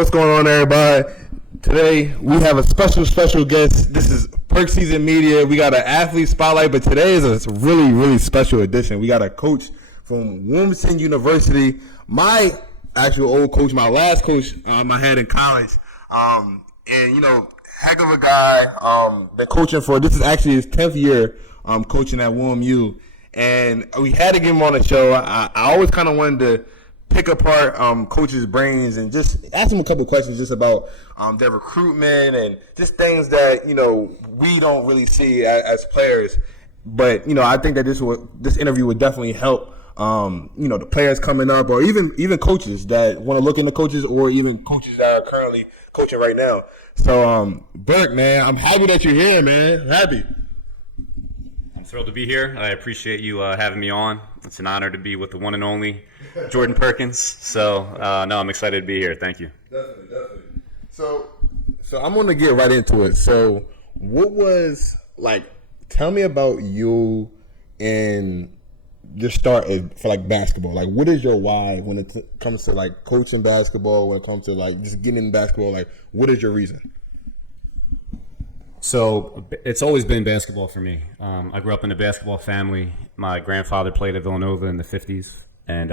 What's going on, everybody? Today we have a special guest. This is Perkszn Media. We got an athlete spotlight, but today is a really special edition. We got a coach from Wilmington University. My actual old coach, my last coach I had in college, and heck of a guy. Been coaching for this is actually his 10th year coaching at Wilmu, and we had to get him on the show. I always kind of wanted to pick apart coaches' brains and just ask them a couple questions just about their recruitment and just things that we don't really see as players. But I think that this interview would definitely help the players coming up, or even coaches that want to look into coaches, or even coaches that are currently coaching right now. So Burke, man, I'm happy that you're here, man. I'm happy. I'm thrilled to be here. I appreciate you having me on. It's an honor to be with the one and only Jordan Perkszn. So, I'm excited to be here. Thank you. Definitely. So I'm going to get right into it. So what was, tell me about you and your start for, basketball. What is your why when it comes to, coaching basketball, when it comes to, just getting in basketball? What is your reason? So it's always been basketball for me. I grew up in a basketball family. My grandfather played at Villanova in the 50s. And,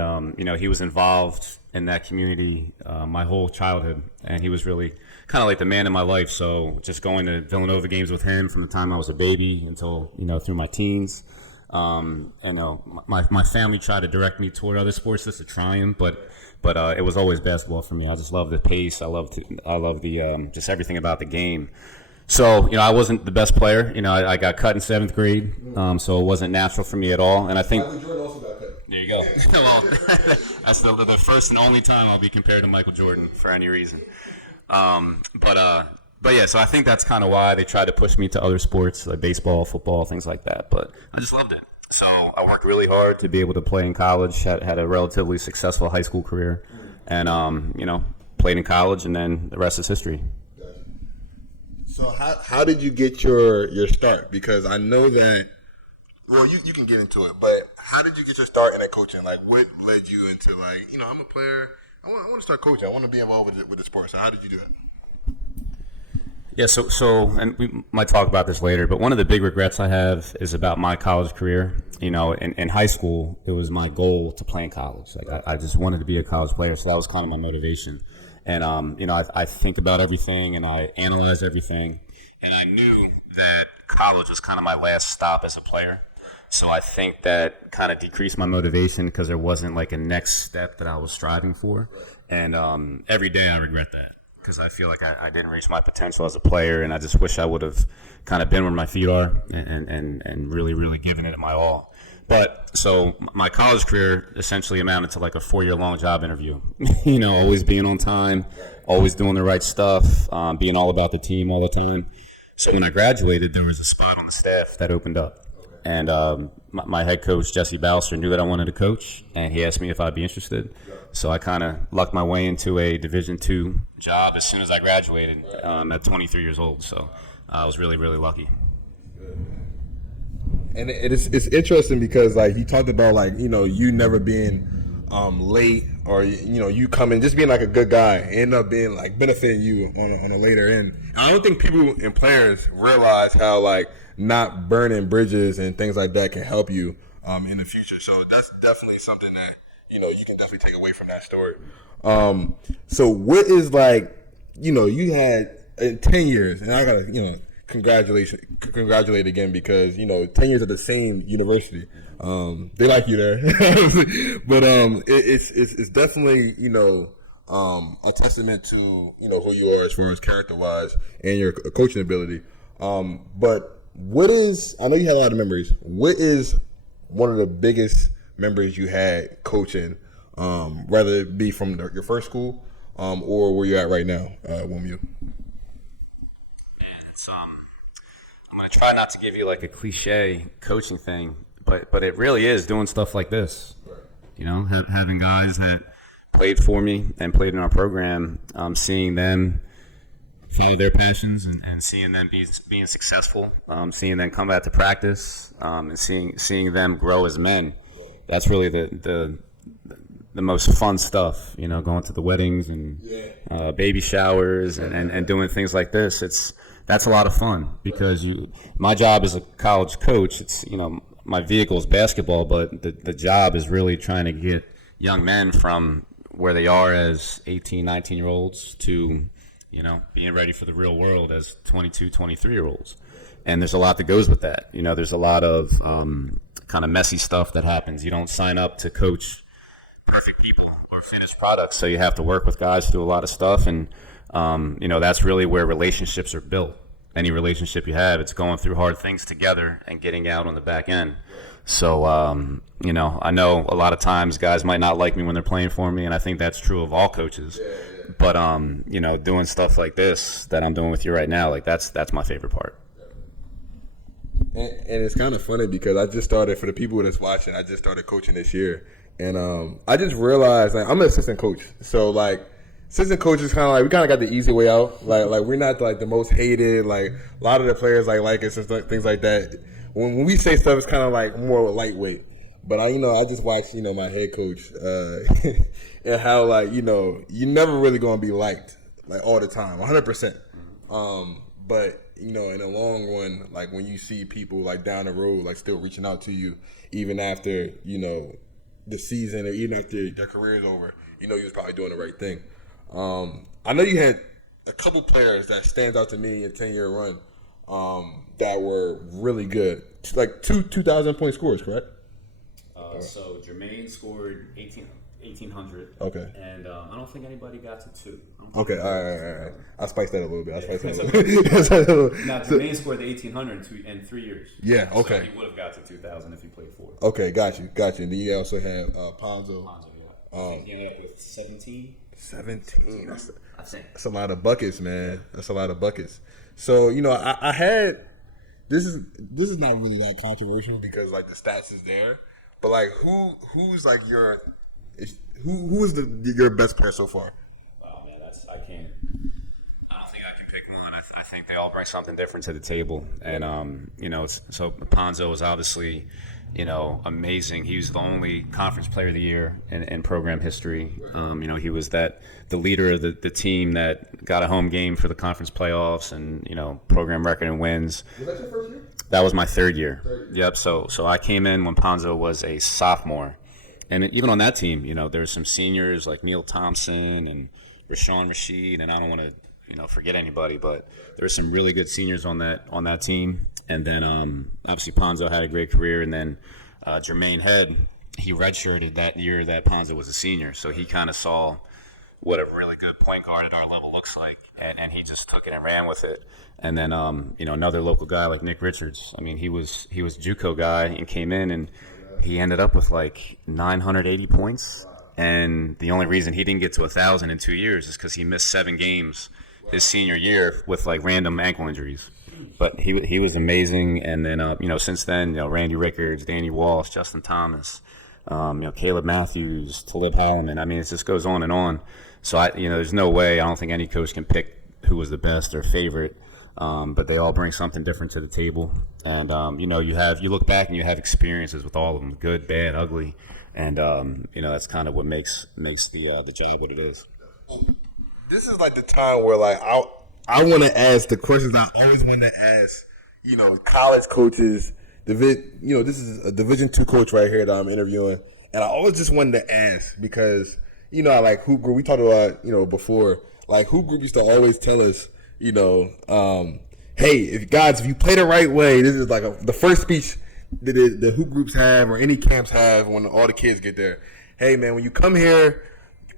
he was involved in that community my whole childhood. And he was really kind of like the man in my life. So just going to Villanova games with him from the time I was a baby until, through my teens. My family tried to direct me toward other sports just to try them. But it was always basketball for me. I just love the pace. I love the just everything about the game. So, I wasn't the best player. I got cut in 7th grade, so it wasn't natural for me at all. And I think Michael Jordan also got cut. There you go. Well, that's the first and only time I'll be compared to Michael Jordan for any reason. But yeah, so I think that's kind of why they tried to push me to other sports like baseball, football, things like that. But I just loved it. So I worked really hard to be able to play in college. Had a relatively successful high school career, and played in college, and then the rest is history. So how did you get your start? Because I know that, well, you can get into it, but how did you get your start in that coaching? What led you into, I'm a player, I want to start coaching. I want to be involved with the sport. So how did you do it? Yeah, so and we might talk about this later, but one of the big regrets I have is about my college career. In high school, it was my goal to play in college. I just wanted to be a college player, so that was kind of my motivation. And, I think about everything and I analyze everything. And I knew that college was kind of my last stop as a player. So I think that kind of decreased my motivation because there wasn't a next step that I was striving for. And every day I regret that because I feel like I didn't reach my potential as a player. And I just wish I would have kind of been where my feet are and really given it my all. But so my college career essentially amounted to a 4-year-long job interview. Always being on time, always doing the right stuff, being all about the team all the time. So when I graduated, there was a spot on the staff that opened up. And my head coach, Jesse Ballister, knew that I wanted to coach, and he asked me if I'd be interested. So I kind of lucked my way into a Division II job as soon as I graduated at 23 years old. So I was really lucky. And it's interesting because you talked about you never being late, or you coming just being a good guy, end up being benefiting you on a later end. And I don't think people and players realize how not burning bridges and things like that can help you in the future. So that's definitely something that you can definitely take away from that story. So what is you had 10 years, and I gotta congratulate again because 10 years at the same university, they like you there. But it's definitely a testament to who you are as far as character wise and your coaching ability. But what is, I know you had a lot of memories, what is one of the biggest memories you had coaching, whether it be from your first school or where you're at right now, Wilmu? I'm going to try not to give you a cliche coaching thing, but it really is doing stuff like this. Having guys that played for me and played in our program, seeing them follow their passions and seeing them being successful, seeing them come back to practice, and seeing them grow as men. That's really the the most fun stuff, going to the weddings and baby showers and doing things like this. That's a lot of fun because my job as a college coach, it's, my vehicle is basketball, but the job is really trying to get young men from where they are as 18, 19-year-olds to, being ready for the real world as 22, 23-year-olds. And there's a lot that goes with that. There's a lot of kind of messy stuff that happens. You don't sign up to coach perfect people or finished products, so you have to work with guys through a lot of stuff. And, that's really where relationships are built. Any relationship you have, it's going through hard things together and getting out on the back end. So, I know a lot of times guys might not like me when they're playing for me, and I think that's true of all coaches. But, doing stuff like this that I'm doing with you right now, like that's my favorite part. And it's kind of funny because I just started, for the people that's watching, I just started coaching this year. And I just realized, like, I'm an assistant coach. So, like, assistant coach is kind of like, we kind of got the easy way out. Like we're not, like, the most hated. Like, a lot of the players, like us and things like that. When we say stuff, it's kind of, like, more lightweight. But, I just watched, my head coach and how, like, you're never really going to be liked, like, all the time, 100%. But, in the long run, like, when you see people, like, down the road, like, still reaching out to you, even after, the season or even after their career is over, you was probably doing the right thing. I know you had a couple players that stands out to me in a 10-year run that were really good. Like 2,000-point scores, correct? So Jermaine scored 1,800. Okay. And I don't think anybody got to 2. Okay, all right. I spiced that a little bit. Now, Jermaine scored the 1,800 in 3 years. Yeah, okay. So he would have got to 2,000 if he played 4. Okay, got you. And then you also have Ponzo. Yeah. He ended up with 17. 17. I think. That's a lot of buckets, man. That's a lot of buckets. So, I had this is not really that controversial because, like, the stats is there. But, like, who's like your your best player so far? Wow, man, I don't think I can pick one. I think they all bring something different to the table. And so Ponzo is obviously, amazing. He was the only conference player of the year in program history. He was the leader of the team that got a home game for the conference playoffs and, program record in wins. Was that your first year? That was my third year. Yep. So I came in when Ponzo was a sophomore. And even on that team, there's some seniors like Neil Thompson and Rashawn Rashid, and I don't want to, forget anybody, but there's some really good seniors on that team. And then obviously Ponzo had a great career, and then Jermaine Head, he redshirted that year that Ponzo was a senior, so he kind of saw what a really good point guard at our level looks like, and he just took it and ran with it. And then another local guy like Nick Richards. I mean, he was a JUCO guy and came in and he ended up with like 980 points, and the only reason he didn't get to 1,000 in 2 years is because he missed 7 games his senior year with like random ankle injuries. But he was amazing, and then since then, Randy Rickards, Danny Walsh, Justin Thomas, Caleb Matthews, Talib Holloman. I mean, it just goes on and on. So there's no way. I don't think any coach can pick who was the best or favorite. But they all bring something different to the table, and you look back and you have experiences with all of them, good, bad, ugly, and that's kind of what makes the job what it is. This is like the time where, like, I want to ask the questions I always want to ask, college coaches. This is a Division II coach right here that I'm interviewing, and I always just wanted to ask because I like Hoop Group. We talked about before, like Hoop Group used to always tell us. Hey, if you play the right way, this is like the first speech that the hoop groups have or any camps have when all the kids get there. Hey, man, when you come here,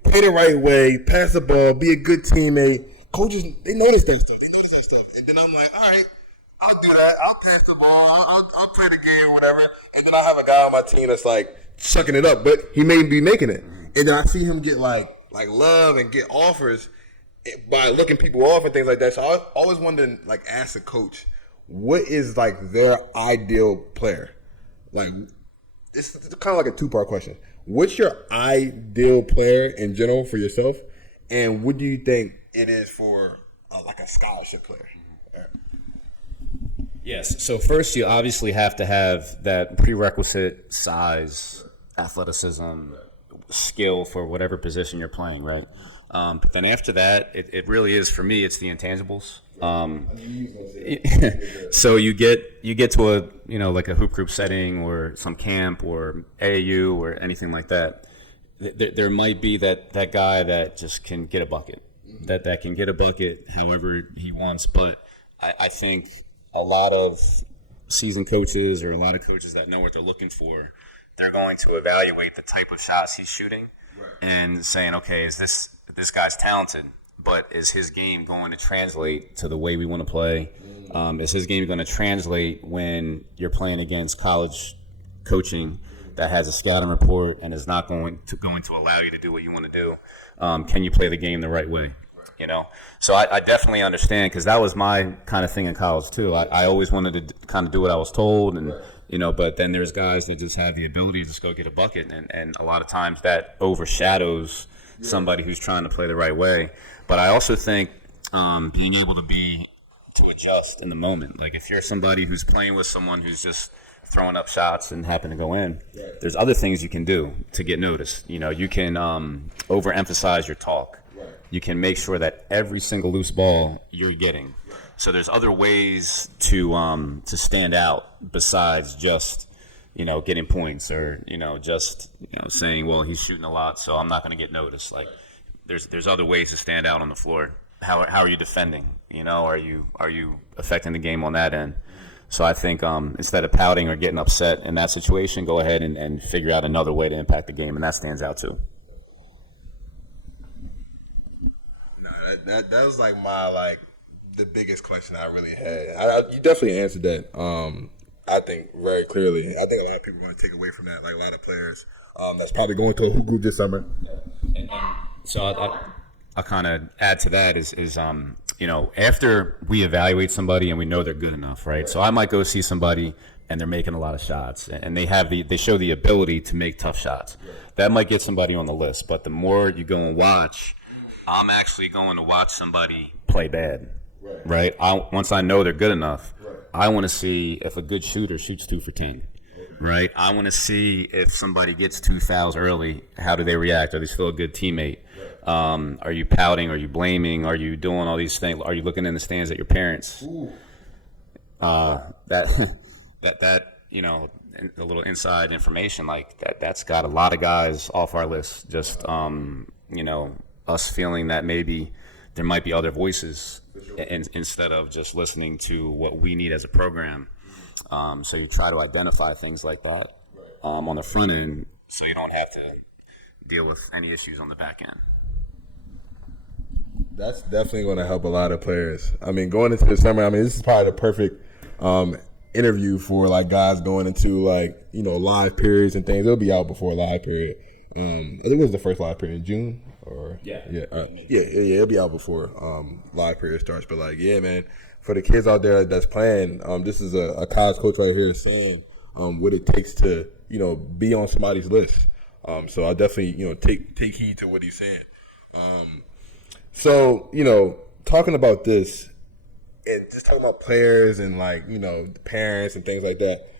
play the right way, pass the ball, be a good teammate. Coaches, they notice that stuff. And then I'm like, all right, I'll do that. I'll pass the ball. I'll play the game or whatever. And then I'll have a guy on my team that's like sucking it up, but he may be making it. And then I see him get like love and get offers by looking people off and things like that. So I always wanted to like ask a coach, what is like their ideal player? Like, it's kind of like a 2-part question. What's your ideal player in general for yourself, and what do you think it is for like a scholarship player? Yes. So first, you obviously have to have that prerequisite size, athleticism, skill for whatever position you're playing, right? But then after that, it really is, for me, it's the intangibles. So you get to a, like a hoop group setting or some camp or AAU or anything like that. There might be that guy that just can get a bucket, that can get a bucket however he wants. But I think a lot of seasoned coaches or a lot of coaches that know what they're looking for, they're going to evaluate the type of shots he's shooting and saying, okay, is this guy's talented, but is his game going to translate to the way we want to play? Is his game going to translate when you're playing against college coaching that has a scouting report and is not going to allow you to do what you want to do? Can you play the game the right way? So I definitely understand, because that was my kind of thing in college too. I always wanted to kind of do what I was told, and but then there's guys that just have the ability to just go get a bucket, and a lot of times that overshadows somebody who's trying to play the right way. But I also think being able to adjust in the moment. Like if you're somebody who's playing with someone who's just throwing up shots and happen to go in, there's other things you can do to get noticed. You can overemphasize your talk. You can make sure that every single loose ball you're getting. So there's other ways to stand out besides just getting points, or just saying, well, he's shooting a lot, so I'm not going to get noticed. Like there's other ways to stand out on the floor. How are you defending? Are you affecting the game on that end? So I think instead of pouting or getting upset in that situation, go ahead and figure out another way to impact the game, and that stands out too. That was like the biggest question I really had. You definitely answered that. I think very clearly. I think a lot of people are going to take away from that, like a lot of players that's probably going to a hoop group this summer. And so I'll kind of add to that is after we evaluate somebody and we know they're good enough, right? So I might go see somebody and they're making a lot of shots, and they show the ability to make tough shots. That might get somebody on the list. But the more you go and watch, I'm actually going to watch somebody play bad, right? Once I know they're good enough, I want to see if a good shooter shoots 2 for 10, right? I want to see if somebody gets 2 fouls early, how do they react? Are they still a good teammate? Are you pouting? Are you blaming? Are you doing all these things? Are you looking in the stands at your parents? That a little inside information like that's got a lot of guys off our list. Just us feeling that maybe there might be other voices instead of just listening to what we need as a program. So you try to identify things like that on the front end, so you don't have to deal with any issues on the back end. That's definitely going to help a lot of players. I mean, going into the summer, this is probably the perfect interview for like guys going into live periods and things. It'll be out before live period. I think it was the first live period in June. It'll be out before live period starts. But man, for the kids out there that's playing, this is a college coach right here saying what it takes to be on somebody's list. So I definitely take heed to what he's saying. So talking about this and just talking about players and parents and things like that,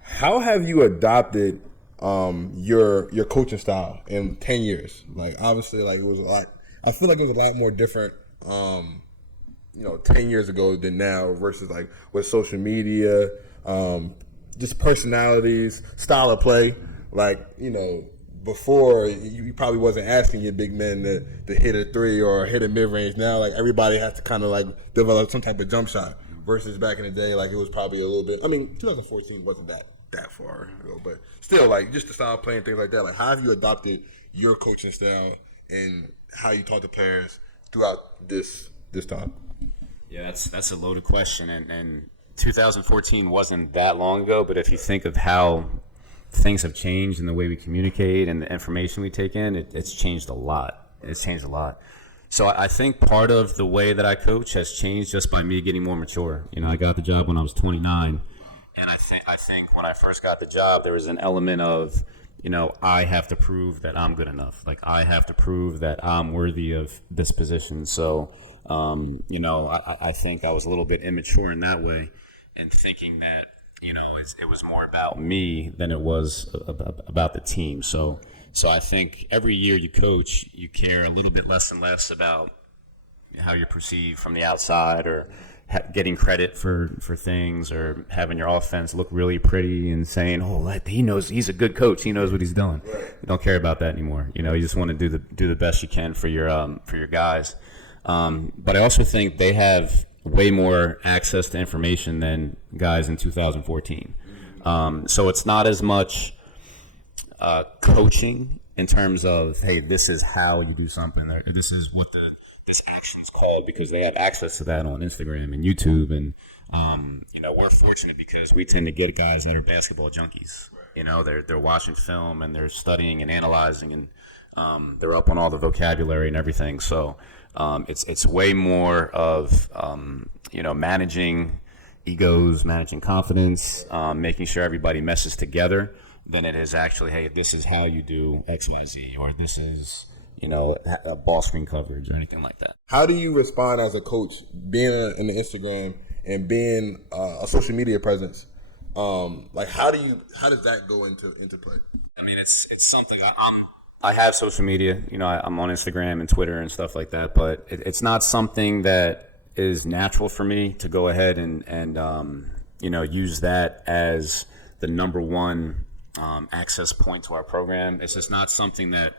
how have you adopted your coaching style in 10 years? Obviously, it was a lot. I feel like it was a lot more different 10 years ago than now, versus with social media, just personalities, style of play. Before you probably wasn't asking your big men to hit a three or hit a mid-range. Now everybody has to kind of develop some type of jump shot, versus back in the day it was probably a little bit. 2014 wasn't that far ago, but still just the style of playing, things like that. How have you adopted your coaching style and how you talk to players throughout this time? Yeah, that's a loaded question, and 2014 wasn't that long ago, but if you think of how things have changed in the way we communicate and the information we take in, it's changed a lot. So I think part of the way that I coach has changed just by me getting more mature. I got the job when I was 29. And I think when I first got the job, there was an element of, I have to prove that I'm good enough. I have to prove that I'm worthy of this position. So, I think I was a little bit immature in that way, and thinking that, it was more about me than it was about the team. So I think every year you coach, you care a little bit less and less about how you're perceived from the outside, or getting credit for things, or having your offense look really pretty and saying, "Oh, he knows, he's a good coach. He knows what he's doing." Right. You don't care about that anymore. You just want to do the best you can for your guys. But I also think they have way more access to information than guys in 2014. So it's not as much coaching in terms of, hey, this is how you do something, or this is what this action is called, because they have access to that on Instagram and YouTube. And we're fortunate because we tend to get guys that are basketball junkies. They're watching film and they're studying and analyzing, and they're up on all the vocabulary and everything. So it's way more of managing egos, managing confidence, making sure everybody messes together, than it is actually, hey, this is how you do X, Y, Z, or this is a ball screen coverage or anything like that. How do you respond as a coach, being in the Instagram and being a social media presence? How does that go into play? I mean, it's something. I have social media. I'm on Instagram and Twitter and stuff like that, but it's not something that is natural for me to go ahead and use that as the number one access point to our program. It's just not something that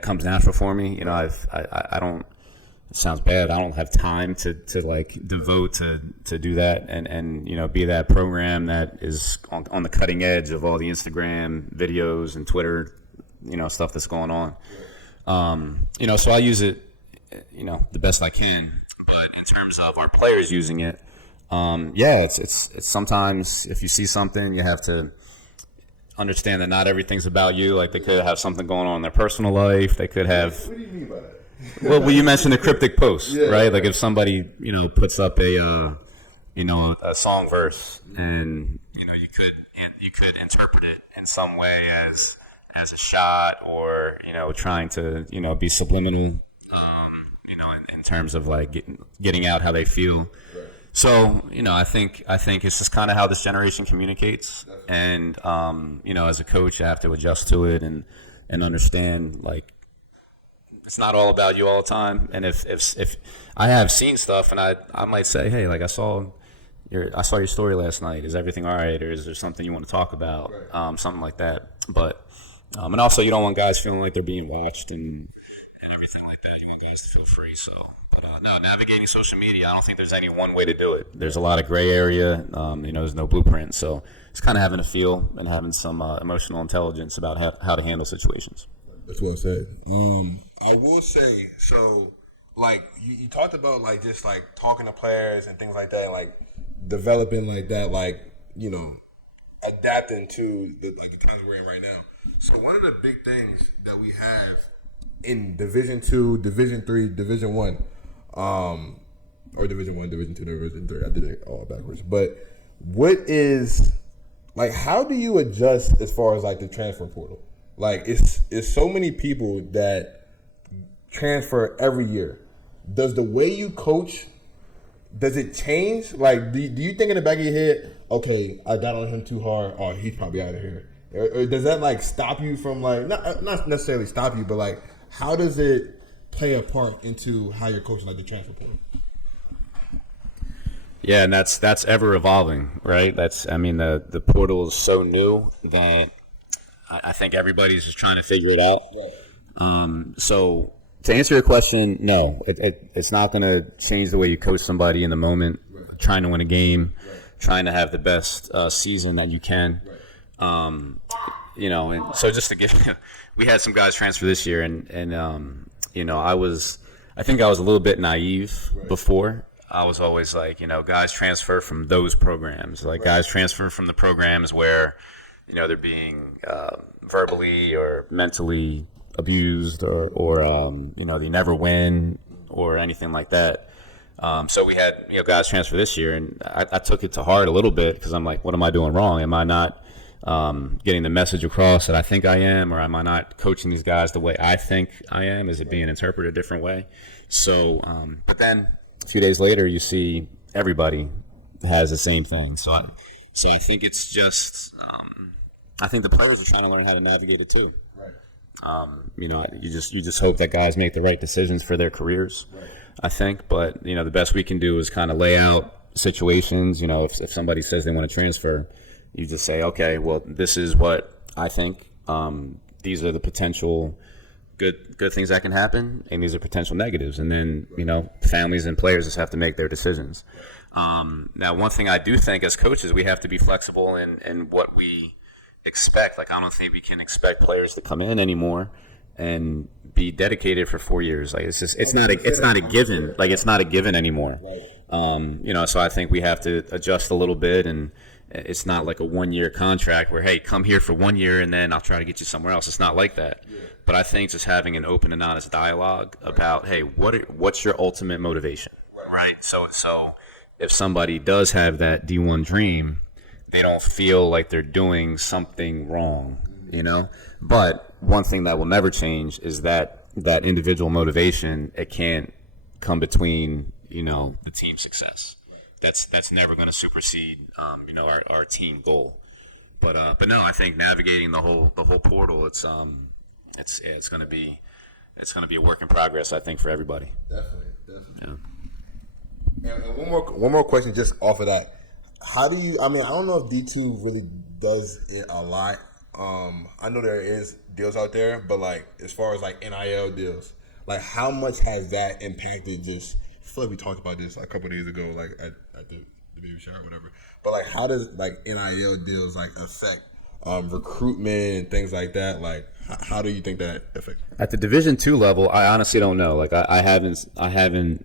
comes natural for me. I don't. It sounds bad. I don't have time to devote to do that and be that program that is on the cutting edge of all the Instagram videos and Twitter, stuff that's going on. So I use it, the best I can. But in terms of our players using it, it's sometimes if you see something, you have to understand that not everything's about you. Like, they could have something going on in their personal life. They could have. What do you mean by that? Well, you mentioned a cryptic post, right? Like if somebody, puts up a song verse, and you could interpret it in some way as a shot, or trying to be subliminal, in terms of like getting out how they feel. Right. So I think it's just kind of how this generation communicates, and as a coach, I have to adjust to it and understand, like, it's not all about you all the time. And if I have seen stuff, and I might say, hey, like I saw your story last night. Is everything all right, or is there something you want to talk about? Right. Something like that. But and also, you don't want guys feeling like they're being watched and everything like that. You want guys to feel free. So, but no, navigating social media, I don't think there's any one way to do it. There's a lot of gray area. There's no blueprint. So it's kind of having a feel and having some emotional intelligence about how to handle situations. That's well said. I will say, so, like, you talked about, like, just, like, talking to players and things like that, and, like, developing like that, like, adapting to the times we're in right now. So one of the big things that we have in Division II, Division III, Division I, or Division I, Division II, Division III, I did it all backwards. But what is, like, how do you adjust as far as, like, the transfer portal? Like, it's so many people that transfer every year. Does the way you coach, does it change? Like, do you think in the back of your head, okay, I got on him too hard, or he's probably out of here? Or does that, like, stop you from, like, not necessarily stop you, but, like, how does it play a part into how you're coaching, like, the transfer portal? Yeah, and that's ever evolving, right? The portal is so new that I think everybody's just trying to figure it out. Right. So to answer your question, no, it's not going to change the way you coach somebody in the moment. Right. Trying to win a game, right. Trying to have the best season that you can. Right. And so just to give, we had some guys transfer this year, and I think I was a little bit naive. Right. Before. I was always like, guys transfer from those programs, like, right. Guys transfer from the programs where, they're being verbally or mentally abused, or they never win or anything like that. So we had, guys transfer this year, and I took it to heart a little bit, because I'm like, what am I doing wrong? Am I not getting the message across that I think I am, or am I not coaching these guys the way I think I am? Is it being interpreted a different way? So, but then a few days later, you see everybody has the same thing. So So I think it's just, I think the players are trying to learn how to navigate it too. You just hope that guys make the right decisions for their careers. I think, but the best we can do is kind of lay out situations. If somebody says they want to transfer, you just say, okay, well, this is what I think. These are the potential good things that can happen, and these are potential negatives. And then, families and players just have to make their decisions. Now, one thing I do think as coaches, we have to be flexible in what we expect. Like, I don't think we can expect players to come in anymore and be dedicated for 4 years. Like, it's not a given. Like, it's not a given anymore. So I think we have to adjust a little bit, and it's not like a 1-year contract where, hey, come here for 1 year and then I'll try to get you somewhere else. It's not like that. But I think just having an open and honest dialogue about, hey, what's your ultimate motivation, right? So if somebody does have that D1 dream, they don't feel like they're doing something wrong, But one thing that will never change is that individual motivation. It can't come between, the team success. That's never going to supersede, our team goal. But no, I think navigating the whole portal, it's going to be a work in progress, I think, for everybody. Definitely. Yeah. And one more question, just off of that. How do you? I don't know if D2 really does it a lot. I know there is deals out there, but like as far as like NIL deals, like how much has that impacted? Just I feel like we talked about this like a couple of days ago, like at the baby shower or whatever. But like, how does like NIL deals like affect recruitment and things like that? Like, how do you think that affects? At the Division II level, I honestly don't know. Like, I haven't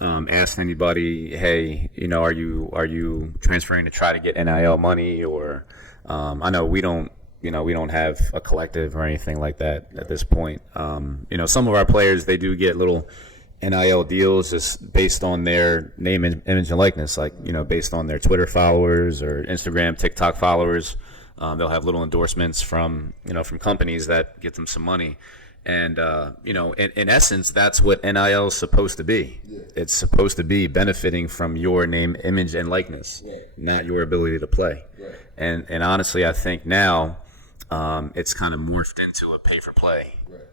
asked anybody, hey, are you transferring to try to get NIL money, or I know we don't have a collective or anything like that at this point. Some of our players, they do get little NIL deals just based on their name, image, and likeness, like, based on their Twitter followers or Instagram, TikTok followers. They'll have little endorsements from companies that get them some money. And, in essence, that's what NIL is supposed to be. Yeah. It's supposed to be benefiting from your name, image, and likeness, not your ability to play. Yeah. And honestly, I think now it's kind of morphed into a pay-for-play. Right.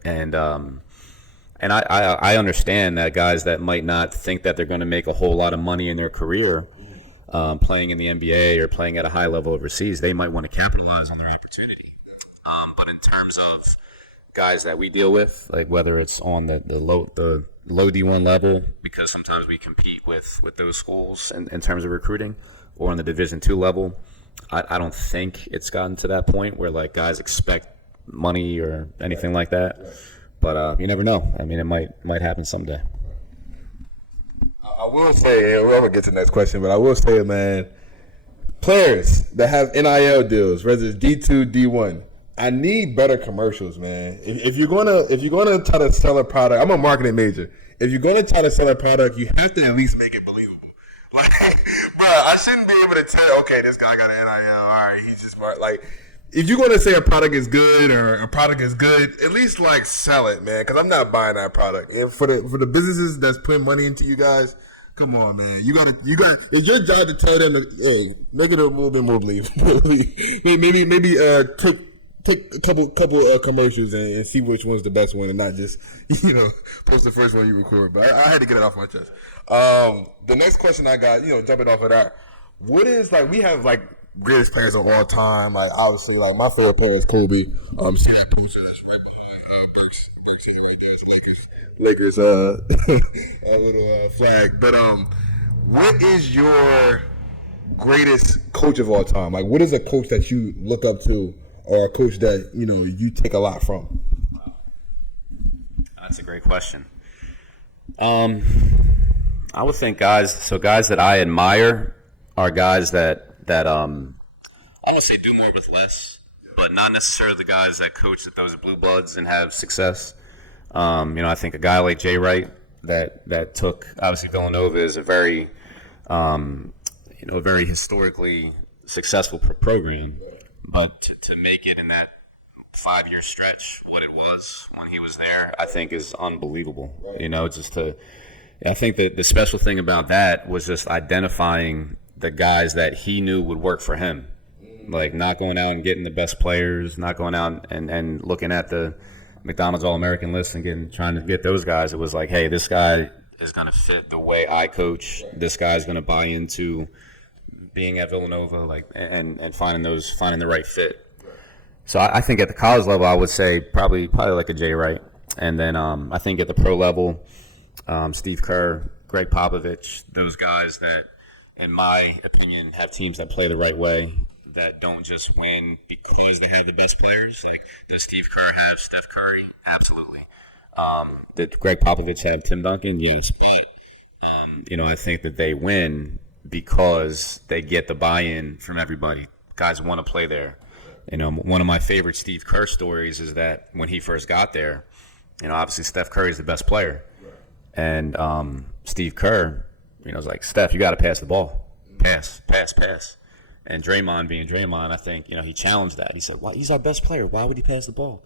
And I understand that guys that might not think that they're going to make a whole lot of money in their career playing in the NBA or playing at a high level overseas, they might want to capitalize on their opportunity. But in terms of guys that we deal with, like whether it's on the low D1 level, because sometimes we compete with those schools in terms of recruiting, or on the Division II level, I don't think it's gotten to that point where like guys expect money or anything like that. But you never know. It might happen someday. I will say, we're gonna get to the next question, but I will say, man, players that have NIL deals, whether it's D2, D1, I need better commercials, man. If you're gonna try to sell a product, I'm a marketing major. If you're gonna try to sell a product, you have to at least make it believable. Like, bro, I shouldn't be able to tell. Okay, this guy got an NIL. All right, he's just smart. Like, if you're gonna say a product is good or a product is good, at least like sell it, man. Because I'm not buying that product. And for the businesses that's putting money into you guys, come on, man. You got. It's your job to tell them, hey, make it a little bit more believable. maybe take a couple commercials and see which one's the best one, and not just post the first one you record. But I had to get it off my chest. The next question I got, jumping off of that, what is like we have like greatest players of all time. Like obviously, like my favorite player is Kobe. See that poster that's right behind Perkszn right there. It's Lakers little flag. But what is your greatest coach of all time? Like, what is a coach that you look up to, or a coach that you take a lot from? That's a great question. I would think guys that I admire are guys that I would say do more with less, but not necessarily the guys that coach at those blue bloods and have success. I think a guy like Jay Wright that took obviously Villanova is a very very historically successful program, but to make it in that 5-year stretch, what it was when he was there, I think is unbelievable. I think that the special thing about that was just identifying the guys that he knew would work for him. Like not going out and getting the best players, not going out and looking at the McDonald's All-American list and trying to get those guys. It was like, hey, this guy is going to fit the way I coach. This guy's going to buy into being at Villanova, like and finding the right fit. So I think at the college level, I would say probably like a Jay Wright, and then I think at the pro level, Steve Kerr, Greg Popovich, those guys that, in my opinion, have teams that play the right way, that don't just win because they have the best players. Like, does Steve Kerr have Steph Curry? Absolutely. Did Greg Popovich have Tim Duncan? Yes. But, I think that they win because they get the buy-in from everybody. Guys want to play there. One of my favorite Steve Kerr stories is that when he first got there, obviously Steph Curry is the best player. And Steve Kerr, was like, Steph, you got to pass the ball. Pass. And Draymond being Draymond, I think, he challenged that. He said, "Why? He's our best player. Why would he pass the ball?"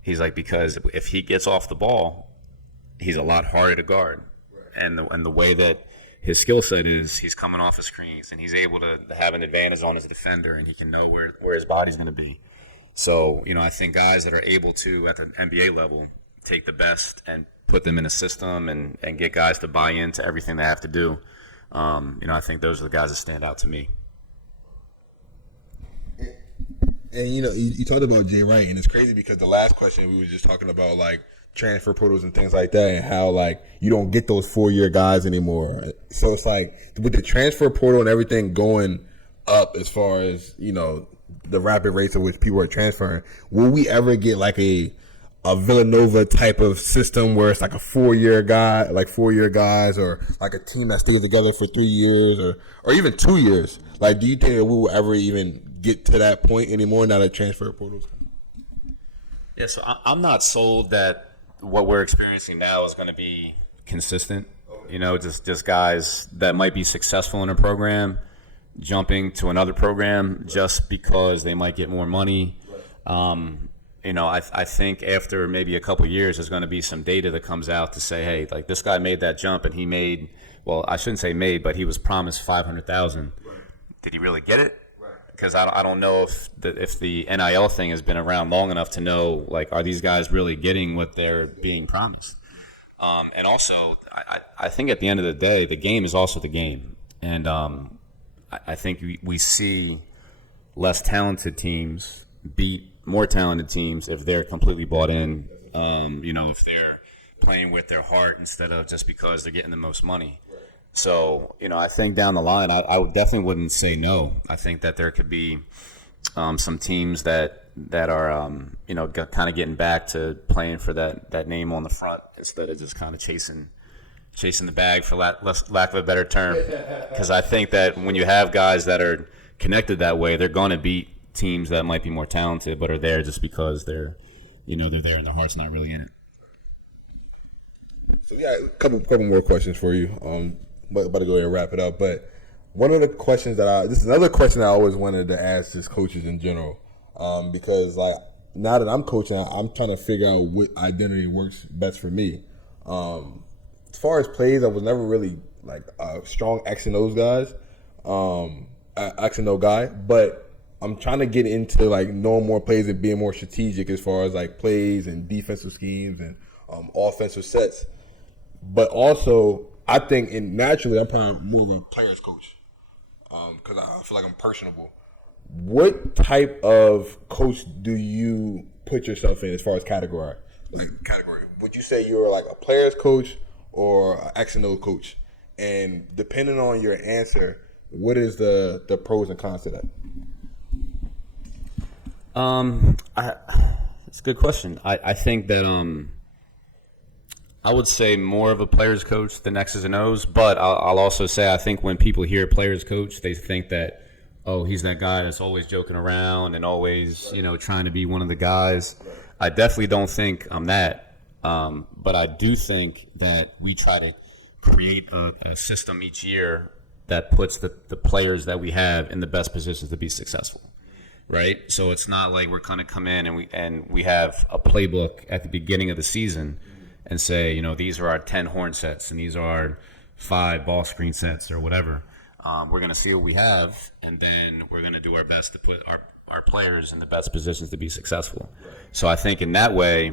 He's like, because if he gets off the ball, he's a lot harder to guard. And the way that his skill set is, he's coming off of screens, and he's able to have an advantage on his defender, and he can know where his body's going to be. So, I think guys that are able to, at the NBA level, take the best and put them in a system and get guys to buy into everything they have to do, I think those are the guys that stand out to me. And you talked about Jay Wright, and it's crazy because the last question we were just talking about like transfer portals and things like that, and how like you don't get those 4-year guys anymore. So it's like with the transfer portal and everything going up as far as the rapid rates at which people are transferring, will we ever get like a Villanova type of system where it's like a 4-year guy, like 4-year guys, or like a team that stays together for 3 years or even 2 years? Like, do you think that we will ever even get to that point anymore now that transfer portals? Yeah, so I'm not sold that what we're experiencing now is going to be consistent. Just guys that might be successful in a program jumping to another program just because they might get more money. I think after maybe a couple of years, there's going to be some data that comes out to say, hey, like this guy made that jump and he made, well, I shouldn't say made, but he was promised $500,000. Right. Did he really get it? Because I don't know if the NIL thing has been around long enough to know, like, are these guys really getting what they're being promised? And also, I think at the end of the day, the game is also the game. And I think we see less talented teams beat more talented teams if they're completely bought in, if they're playing with their heart instead of just because they're getting the most money. So, I think down the line, I definitely wouldn't say no. I think that there could be some teams that are, kind of getting back to playing for that name on the front instead of just kind of chasing the bag, for lack of a better term. Because I think that when you have guys that are connected that way, they're going to beat teams that might be more talented but are there just because they're there and their heart's not really in it. So a couple more questions for you. About to go ahead and wrap it up. But one of the questions this is another question I always wanted to ask just coaches in general, because like now that I'm coaching, I'm trying to figure out what identity works best for me. As far as plays, I was never really like a strong X and O's guys, X and O guy, but I'm trying to get into like knowing more plays and being more strategic as far as like plays and defensive schemes and offensive sets. But also, I think naturally I'm probably more of a player's coach because I feel like I'm personable. What type of coach do you put yourself in as far as category? Would you say you're like a player's coach or an X and O coach? And depending on your answer, what is the pros and cons to that? It's a good question. I think that I would say more of a player's coach than X's and O's, but I'll also say I think when people hear player's coach, they think that, oh, he's that guy that's always joking around and always, trying to be one of the guys. I definitely don't think I'm that, but I do think that we try to create a system each year that puts the players that we have in the best positions to be successful. Right, so it's not like we're going to come in and we have a playbook at the beginning of the season and say, these are our 10 horn sets and these are our 5 ball screen sets or whatever. We're going to see what we have, and then we're going to do our best to put our players in the best positions to be successful. So I think in that way,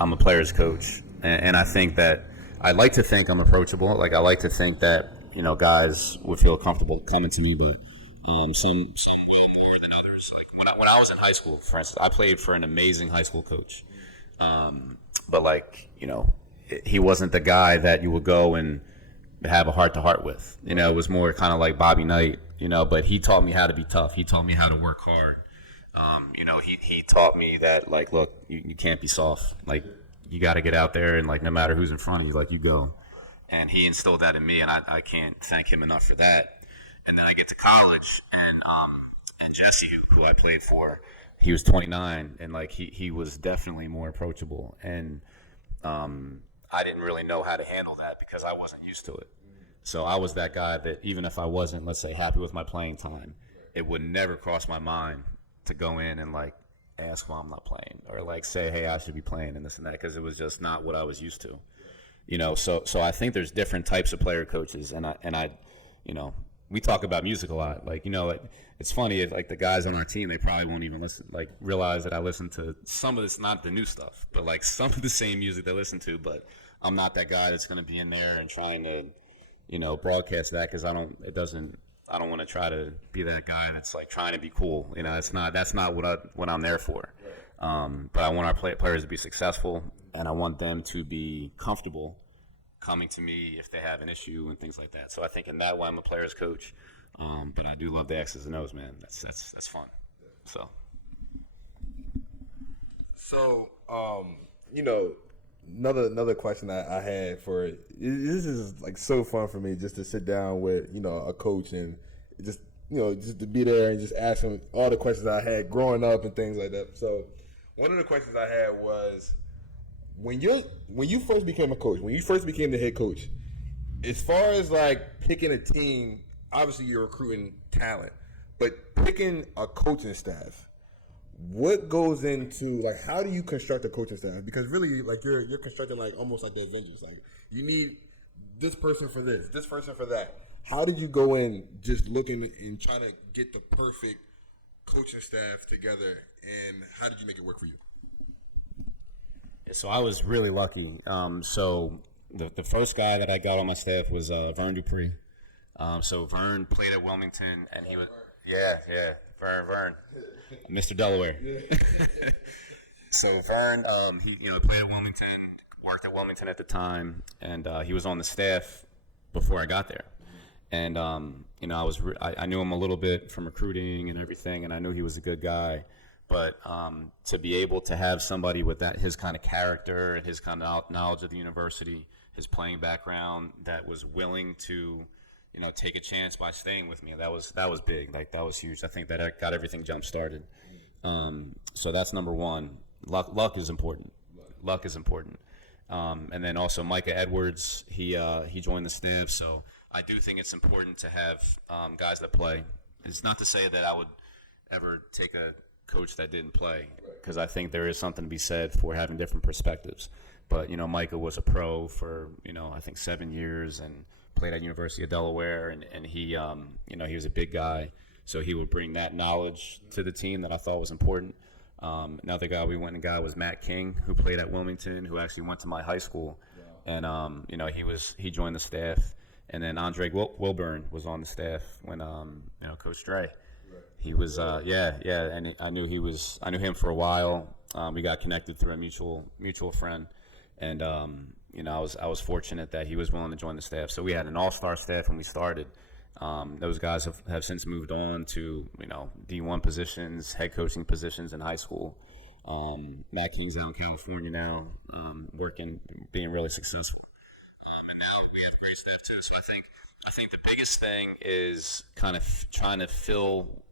I'm a player's coach, and I think that I like to think I'm approachable. Like I like to think that guys would feel comfortable coming to me, but some will more than others. Like when I was in high school, for instance, I played for an amazing high school coach, but he wasn't the guy that you would go and have a heart-to-heart with. It was more kind of like Bobby Knight, but he taught me how to be tough. He taught me how to work hard. He taught me that, like, look, you can't be soft. Like, you got to get out there and, like, no matter who's in front of you, like, you go. And he instilled that in me, and I can't thank him enough for that. And then I get to college, and Jesse, who I played for, he was 29, and, like, he was definitely more approachable. And I didn't really know how to handle that because I wasn't used to it. So I was that guy that even if I wasn't, let's say, happy with my playing time, it would never cross my mind to go in and, like, ask why I'm not playing or, like, say, hey, I should be playing and this and that, because it was just not what I was used to. So I think there's different types of player coaches, and I we talk about music a lot. Like, it's funny, like the guys on our team, they probably won't even realize that I listen to some of this, not the new stuff, but like some of the same music they listen to, but I'm not that guy that's going to be in there and trying to, broadcast that, because I don't want to try to be that guy that's like trying to be cool. That's not what I'm there for. But I want our players to be successful, and I want them to be comfortable coming to me if they have an issue and things like that. So I think in that way I'm a player's coach. But I do love the X's and O's, man. That's fun. So, another question I had for this is like so fun for me just to sit down with a coach and just to be there and just ask him all the questions I had growing up and things like that. So one of the questions I had was when you first became a coach, when you first became the head coach, as far as like picking a team, obviously you're recruiting talent, but picking a coaching staff, what goes into, like, how do you construct a coaching staff? Because really, like, you're constructing like almost like the Avengers. Like, you need this person for this person for that. How did you go in just looking and trying to get the perfect coaching staff together, and how did you make it work for you? So I was really lucky. So the first guy that I got on my staff was Vern Dupree. So Vern played at Wilmington, and he was Vern, Mr. Delaware. So Vern, he played at Wilmington, worked at Wilmington at the time, and he was on the staff before I got there. And I knew him a little bit from recruiting and everything, and I knew he was a good guy. But to be able to have somebody with his kind of character and his kind of knowledge of the university, his playing background, that was willing to take a chance by staying with me, that was big. Like, that was huge. I think that got everything jump started. So that's number one. Luck is important. Luck is important. And then also Micah Edwards, he joined the staff. So I do think it's important to have guys that play. It's not to say that I would ever take a coach that didn't play, because I think there is something to be said for having different perspectives. But Micah was a pro for I think 7 years and played at University of Delaware, and he he was a big guy, so he would bring that knowledge to the team that I thought was important. Another guy we went and got was Matt King, who played at Wilmington, who actually went to my high school, and he joined the staff. And then Andre Wilburn was on the staff when Coach Dre. He was and I knew him for a while. We got connected through a mutual friend, and I was fortunate that he was willing to join the staff. So we had an all-star staff when we started. Those guys have since moved on to D1 positions, head coaching positions in high school. Matt King's out in California now, working, being really successful. And now we have a great staff too. So I think the biggest thing is kind of trying to fill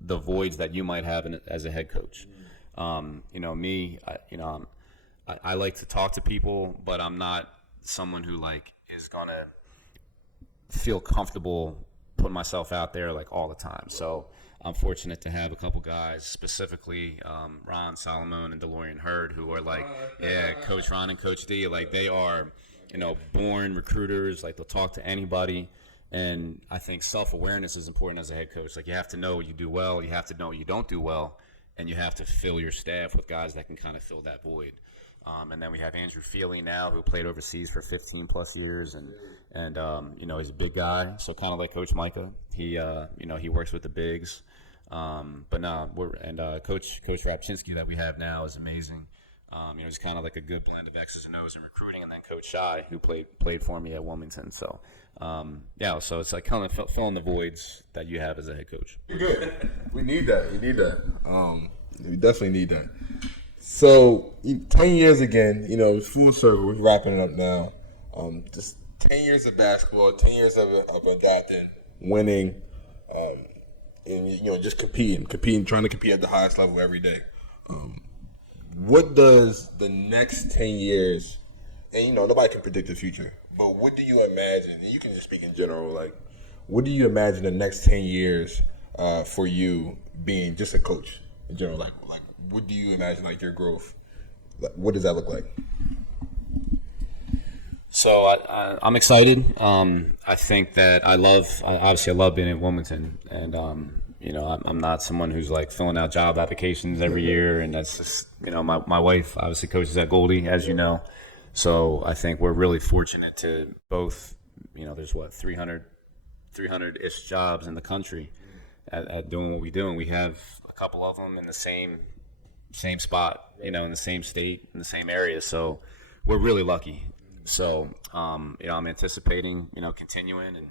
the voids that you might have as a head coach. I like to talk to people, but I'm not someone who is gonna feel comfortable putting myself out there all the time. So I'm fortunate to have a couple guys, specifically Ron Solomon and DeLorean Hurd, who are Coach Ron and Coach D. They are born recruiters. They'll talk to anybody, And I think self-awareness is important as a head coach. Like, you have to know what you do well, you have to know what you don't do well, and you have to fill your staff with guys that can kind of fill that void. And then we have Andrew Feely now, who played overseas for 15 plus years, and he's a big guy. So kind of like Coach Micah, he works with the bigs. But no, Coach Rapchinsky that we have now is amazing. He's kind of like a good blend of X's and O's in recruiting, and then Coach Shy, who played for me at Wilmington. So so it's like kind of filling the voids that you have as a head coach. Good. We need that. We definitely need that. So 10 years again, full circle. We're wrapping it up now. Just 10 years of basketball, 10 years of adapting, winning, and just competing, trying to compete at the highest level every day. What does the next 10 years, and nobody can predict the future, but what do you imagine, and you can just speak in general, like, what do you imagine the next 10 years for you being just a coach in general? Like what do you imagine, like, your growth? Like, what does that look like? So I'm excited. I think that I love being in Wilmington, and I'm not someone who's like filling out job applications every year, and that's just my wife obviously coaches at Goldie, as you know. So I think we're really fortunate to both. There's 300-ish jobs in the country at doing what we do, and we have a couple of them in the same spot, in the same state, in the same area. So we're really lucky. So, I'm anticipating, continuing and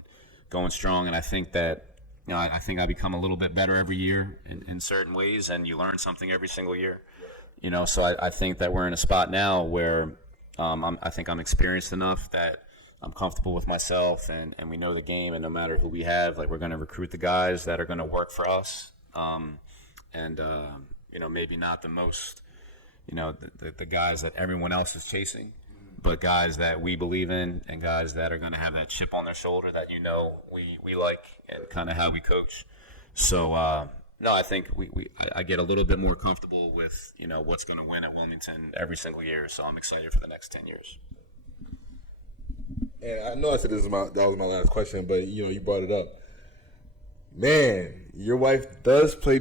going strong. And I think that, I think I become a little bit better every year in certain ways, and you learn something every single year. So I think that we're in a spot now where I think I'm experienced enough that I'm comfortable with myself, and we know the game, and no matter who we have, like, we're going to recruit the guys that are going to work for us. Maybe not the most, the guys that everyone else is chasing, but guys that we believe in, and guys that are going to have that chip on their shoulder that we like, and kind of how we coach. So I think I get a little bit more comfortable with what's going to win at Wilmington every single year. So I'm excited for the next 10 years. And I know I said that was my last question, but you brought it up. Man, your wife does play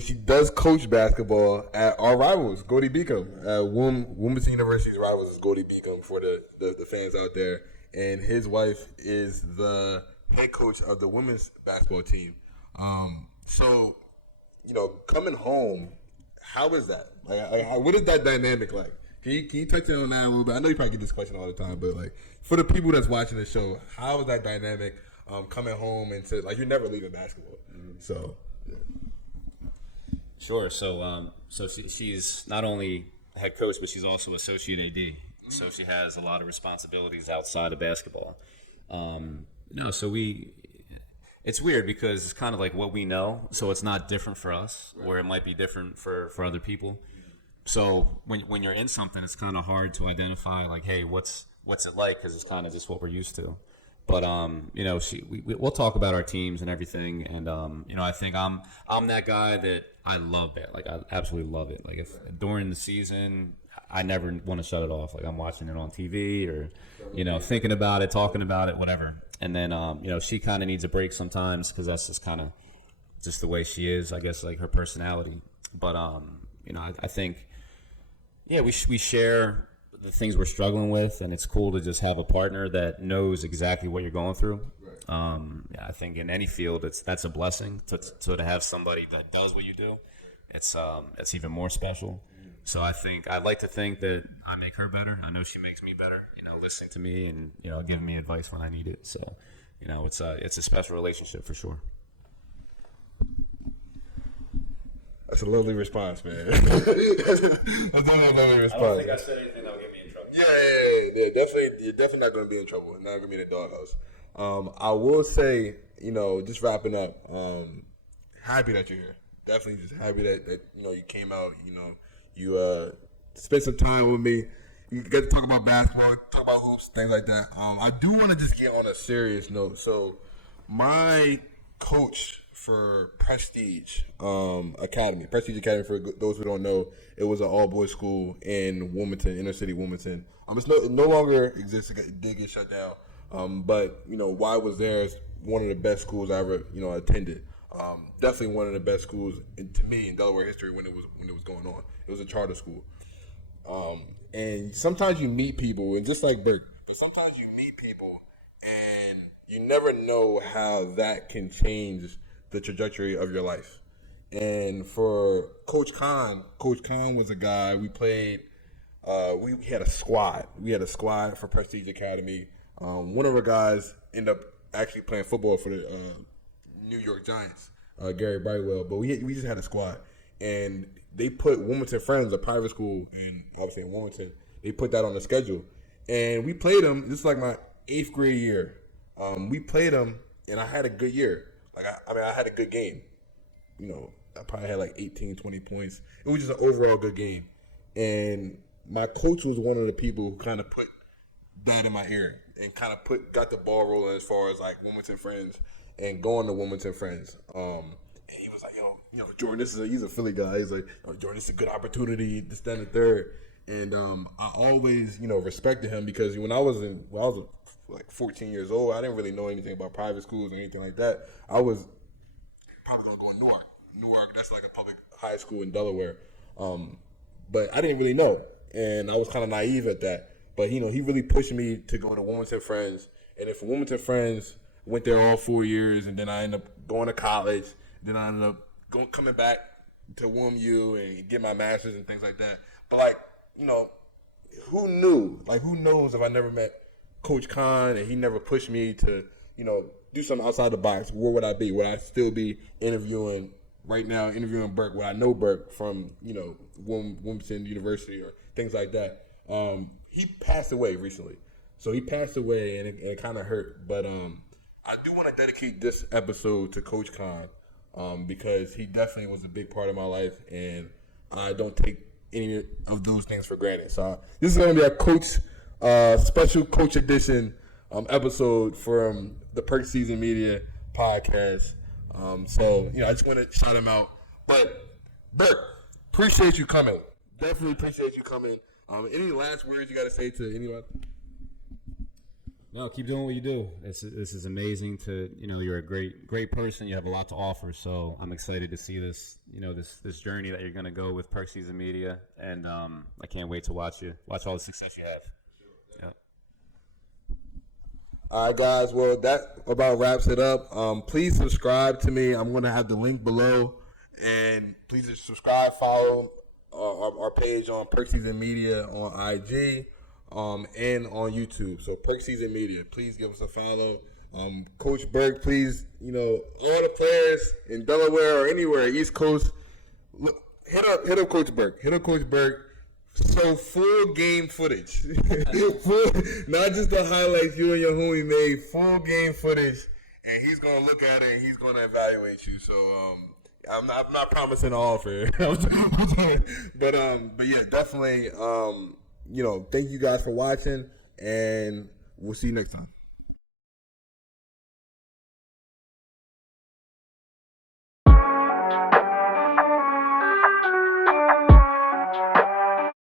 she does coach basketball at our rivals, Goldie Beacom. Wilmington University's rivals is Goldie Beacom for the fans out there. And his wife is the head coach of the women's basketball team. So, coming home, how is that? Like, what is that dynamic like? Can you touch on that a little bit? I know you probably get this question all the time, but like, for the people that's watching the show, how is that dynamic? Coming home and to, like, you're never leaving basketball. So, yeah. Sure. So, she's not only head coach, but she's also associate AD. So she has a lot of responsibilities outside of basketball. It's weird because it's kind of like what we know. So it's not different for us, where it might be different for other people. So when you're in something, it's kind of hard to identify, like, hey, what's it like? Because it's kind of just what we're used to. But we'll talk about our teams and everything, and I think I'm that guy that I love it. Like, I absolutely love it. Like, if during the season, I never want to shut it off. Like, I'm watching it on TV or thinking about it, talking about it, whatever. And then she kind of needs a break sometimes because that's just kind of just the way she is, I guess, like her personality. But I think we share the things we're struggling with, and it's cool to just have a partner that knows exactly what you're going through. Right. I think in any field, that's a blessing to have somebody that does what you do. It's even more special. So I'd like to think that I make her better. I know she makes me better, listening to me and, giving me advice when I need it. So, it's a special relationship for sure. That's a lovely response, man. That's a lovely response. I don't think I said anything that would get me in trouble. Yeah. Definitely, you're definitely not going to be in trouble. Not going to be in the doghouse. I will say, just wrapping up, happy that you're here. Definitely just happy that you came out, you spent some time with me. You get to talk about basketball, talk about hoops, things like that. I do want to just get on a serious note. So my coach for Prestige Academy, for those who don't know, it was an all-boys school in Wilmington, inner city Wilmington. It no longer exists. It did get shut down. But why it was there is one of the best schools I ever, attended. Definitely one of the best schools to me in Delaware history when it was going on. It was a charter school. And sometimes you meet people, and just like Burke, but sometimes you meet people and you never know how that can change the trajectory of your life. And for Coach Khan was a guy we played. We had a squad. We had a squad for Prestige Academy. One of our guys ended up actually playing football for the New York Giants, Gary Brightwell. But we just had a squad, and they put Wilmington Friends, a private school, and obviously in Wilmington, they put that on the schedule, and we played them. This is like my 8th grade year. We played them, and I had a good year. Like I had a good game. I probably had like 18, 20 points. It was just an overall good game, and my coach was one of the people who kind of put that in my ear and kind of got the ball rolling as far as like Wilmington Friends and going to Wilmington Friends. And he was like, Jordan, he's a Philly guy. He's like, Jordan, this is a good opportunity, this, that, and the third. And I always, respected him because when I was like 14 years old, I didn't really know anything about private schools or anything like that. I was probably going to go to Newark. Newark, that's like a public high school in Delaware. But I didn't really know. And I was kind of naive at that. But, he really pushed me to go to Wilmington Friends. And then from Wilmington Friends, went there all 4 years. And then I ended up going to college. Then I ended up coming back to Wilmu and get my master's and things like that. But, like, who knew? Like, who knows if I never met Coach Khan and he never pushed me to, do something outside the box, where would I be? Would I still be interviewing Burke? Would I know Burke from, Wilmington University or things like that? He passed away recently. So he passed away and it kind of hurt. But I do want to dedicate this episode to Coach Khan because he definitely was a big part of my life, and I don't take any of those things for granted. So this is going to be a coach special coach edition episode from the Perkszn Media podcast. So I just want to shout him out. But Burke, appreciate you coming. Definitely appreciate you coming. Any last words you got to say to anyone? No, keep doing what you do. This is amazing. You're a great person. You have a lot to offer. So I'm excited to see this journey that you're going to go with Perkszn Media, and I can't wait to watch all the success you have. Yeah. All right, guys. Well, that about wraps it up. Please subscribe to me. I'm going to have the link below, and please just subscribe, follow our page on Perkszn Media on IG. And on YouTube. So Perkszn Media, please give us a follow. Coach Burke, please, all the players in Delaware or anywhere, East Coast, hit up Coach Burke. Hit up Coach Burke. So full game footage. Not just the highlights you and your homie made, full game footage. And he's gonna look at it and he's gonna evaluate you. So I'm not promising all for it. but yeah, definitely thank you guys for watching, and we'll see you next time.